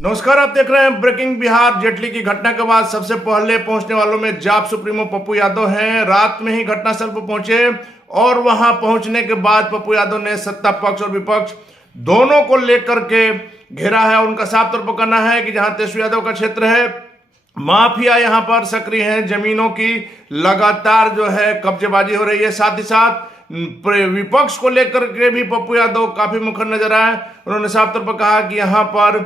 नमस्कार, आप देख रहे हैं ब्रेकिंग बिहार। जेटली की घटना के बाद सबसे पहले पहुंचने वालों में जाप सुप्रीमो पप्पू यादव हैं। रात में ही घटनास्थल पर पहुंचे और वहां पहुंचने के बाद पप्पू यादव ने सत्ता पक्ष और विपक्ष दोनों को लेकर के घेरा है। उनका साफ तौर पर कहना है कि जहां तेजस्वी यादव का क्षेत्र है, माफिया यहां पर सक्रिय हैं, जमीनों की लगातार जो है कब्जेबाजी हो रही है। साथ ही साथ विपक्ष को लेकर के भी पप्पू यादव काफी मुखर नजर आए। उन्होंने साफ तौर पर कहा कि यहां पर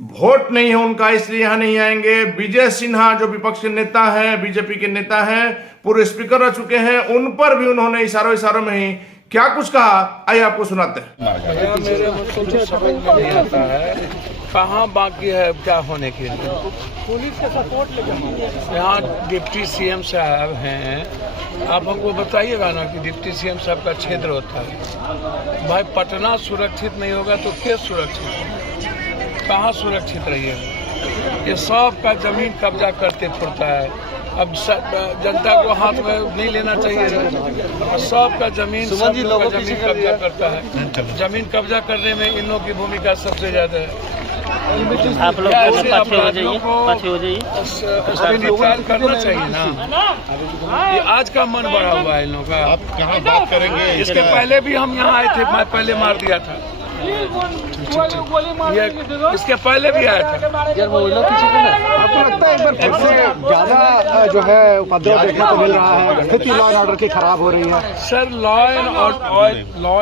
वोट नहीं है उनका, इसलिए यहां नहीं आएंगे। विजय सिन्हा जो विपक्ष के नेता हैं, बीजेपी के नेता हैं, पूर्व स्पीकर रह चुके हैं, उन पर भी उन्होंने इशारों में ही क्या कुछ कहा, आइए आपको सुनाते हैं। मेरे मुझे समझ में नहीं आता है कहाँ बाकी है क्या होने के लिए। पुलिस के सपोर्ट लेकर यहाँ डिप्टी सीएम साहब हैं, आप हमको बताइएगा ना कि डिप्टी सीएम साहब का क्षेत्र होता है। भाई पटना सुरक्षित नहीं होगा तो क्या सुरक्षित, कहाँ सुरक्षित रहिएगा। ये सब का जमीन कब्जा करते फिरता है। अब जनता को हाथ में नहीं लेना चाहिए। सब का जमीन सब लोग का जमीन कब्जा करता है। जमीन कब्जा करने में इन लोगों की भूमिका सबसे ज्यादा है। आप लोग अपराधियों को करना चाहिए ना। ये आज का मन बढ़ा हुआ है इन लोगों का। आप कहाँ बात करेंगे? इसके पहले भी हम यहाँ आए थे, मैं पहले मार दिया था। इसके पहले भी आया था। आपको लगता है एक बार फिर से ज्यादा जो है उपद्रव देखने को मिल रहा है, स्थिति लॉ एंड ऑर्डर की खराब हो रही है? सर लॉ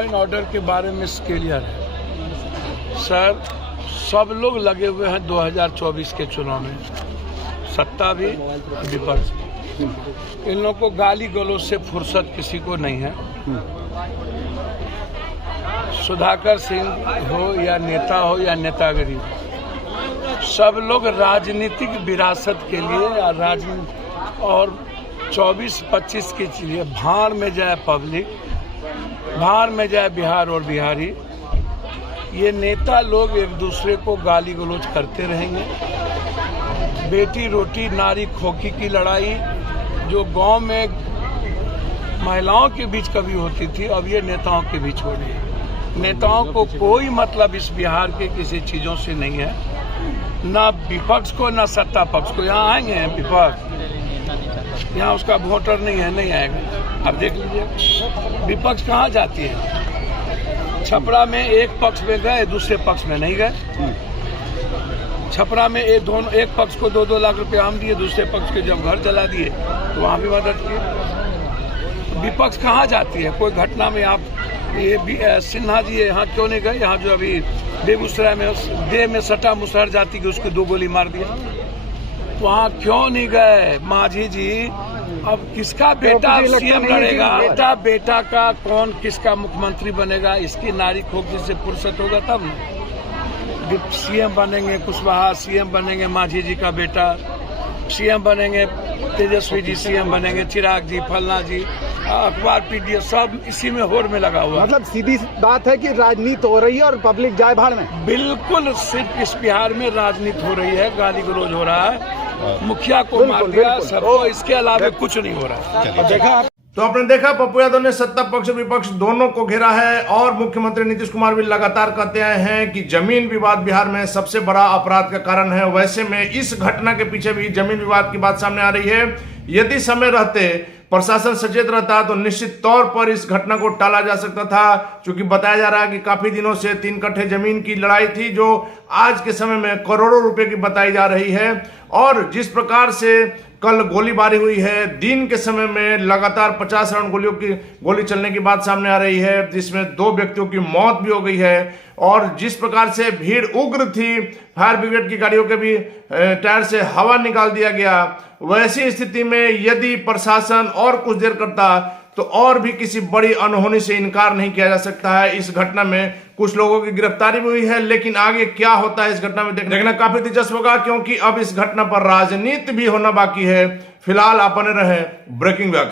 एंड ऑर्डर के बारे में क्लियर है सर। सब लोग लगे हुए हैं 2024 के चुनाव में, सत्ता भी विपक्ष। इन लोगों को गाली गलौज से फुर्सत किसी को नहीं है। सुधाकर सिंह हो या नेता हो या नेतागिरी, सब लोग राजनीतिक विरासत के लिए और 24-25 के लिए भाड़ में जाए पब्लिक, भाड़ में जाए बिहार और बिहारी। ये नेता लोग एक दूसरे को गाली गलौज करते रहेंगे। बेटी रोटी नारी खोखी की लड़ाई जो गांव में महिलाओं के बीच कभी होती थी, अब ये नेताओं के बीच हो रही है। नेताओं को कोई मतलब इस बिहार के किसी चीजों से नहीं है, ना विपक्ष को ना सत्ता पक्ष को। यहाँ आएंगे विपक्ष, यहाँ उसका वोटर नहीं है, नहीं आएगा। अब देख लीजिए विपक्ष कहाँ जाती है। छपरा में एक पक्ष में गए, दूसरे पक्ष में नहीं गए। छपरा में एक पक्ष को 2-2 लाख रुपए हम दिए, दूसरे पक्ष के जब घर जला दिए तो वहाँ भी मदद की। विपक्ष कहाँ जाती है? कोई घटना में आप ये सिन्हा जी यहाँ क्यों नहीं गए? यहाँ जो अभी बेगूसराय में देह में सटा मुसहर जाति की उसको 2 गोली मार दिया, वहाँ क्यों नहीं गए? मांझी जी अब किसका बेटा सीएम लड़ेगा? बेटा का कौन किसका मुख्यमंत्री बनेगा? इसकी नारी खोखी से फुर्सत होगा तब न सीएम बनेंगे। कुशवाहा सीएम बनेंगे, मांझी जी का बेटा सीएम बनेंगे, तेजस्वी जी सीएम बनेंगे, चिराग जी, फलना जी, अखबार पीडीएफ सब इसी में होड़ में लगा हुआ। मतलब सीधी बात है कि राजनीति हो रही है और पब्लिक जाए भाड़ में। बिल्कुल, सिर्फ इस बिहार में राजनीति हो रही है, गाली गलौज हो रहा है, मुखिया को मार दिया, सबको, इसके अलावा कुछ नहीं हो रहा है। देखा तो आपने देखा, पप्पू यादव ने सत्ता पक्ष विपक्ष दोनों को घेरा है और मुख्यमंत्री नीतीश कुमार भी लगातार कहते आए हैं कि जमीन विवाद बिहार में सबसे बड़ा अपराध का कारण है। वैसे में इस घटना के पीछे भी जमीन विवाद की बात सामने आ रही है। यदि समय रहते प्रशासन सचेत रहता तो निश्चित तौर पर इस घटना को टाला जा सकता था, क्योंकि बताया जा रहा है कि काफी दिनों से 3 कट्ठे जमीन की लड़ाई थी जो आज के समय में करोड़ों रुपए की बताई जा रही है। और जिस प्रकार से कल गोलीबारी हुई है, दिन के समय में लगातार 50 राउंड गोली चलने की बात सामने आ रही है, जिसमें 2 व्यक्तियों की मौत भी हो गई है। और जिस प्रकार से भीड़ उग्र थी, फायर ब्रिगेड की गाड़ियों के भी टायर से हवा निकाल दिया गया। वैसी स्थिति में यदि प्रशासन और कुछ देर करता तो और भी किसी बड़ी अनहोनी से इनकार नहीं किया जा सकता है। इस घटना में कुछ लोगों की गिरफ्तारी भी हुई है, लेकिन आगे क्या होता है इस घटना में देखना काफी दिलचस्प होगा, क्योंकि अब इस घटना पर राजनीति भी होना बाकी है। फिलहाल आप बने रहें ब्रेकिंग बिहार।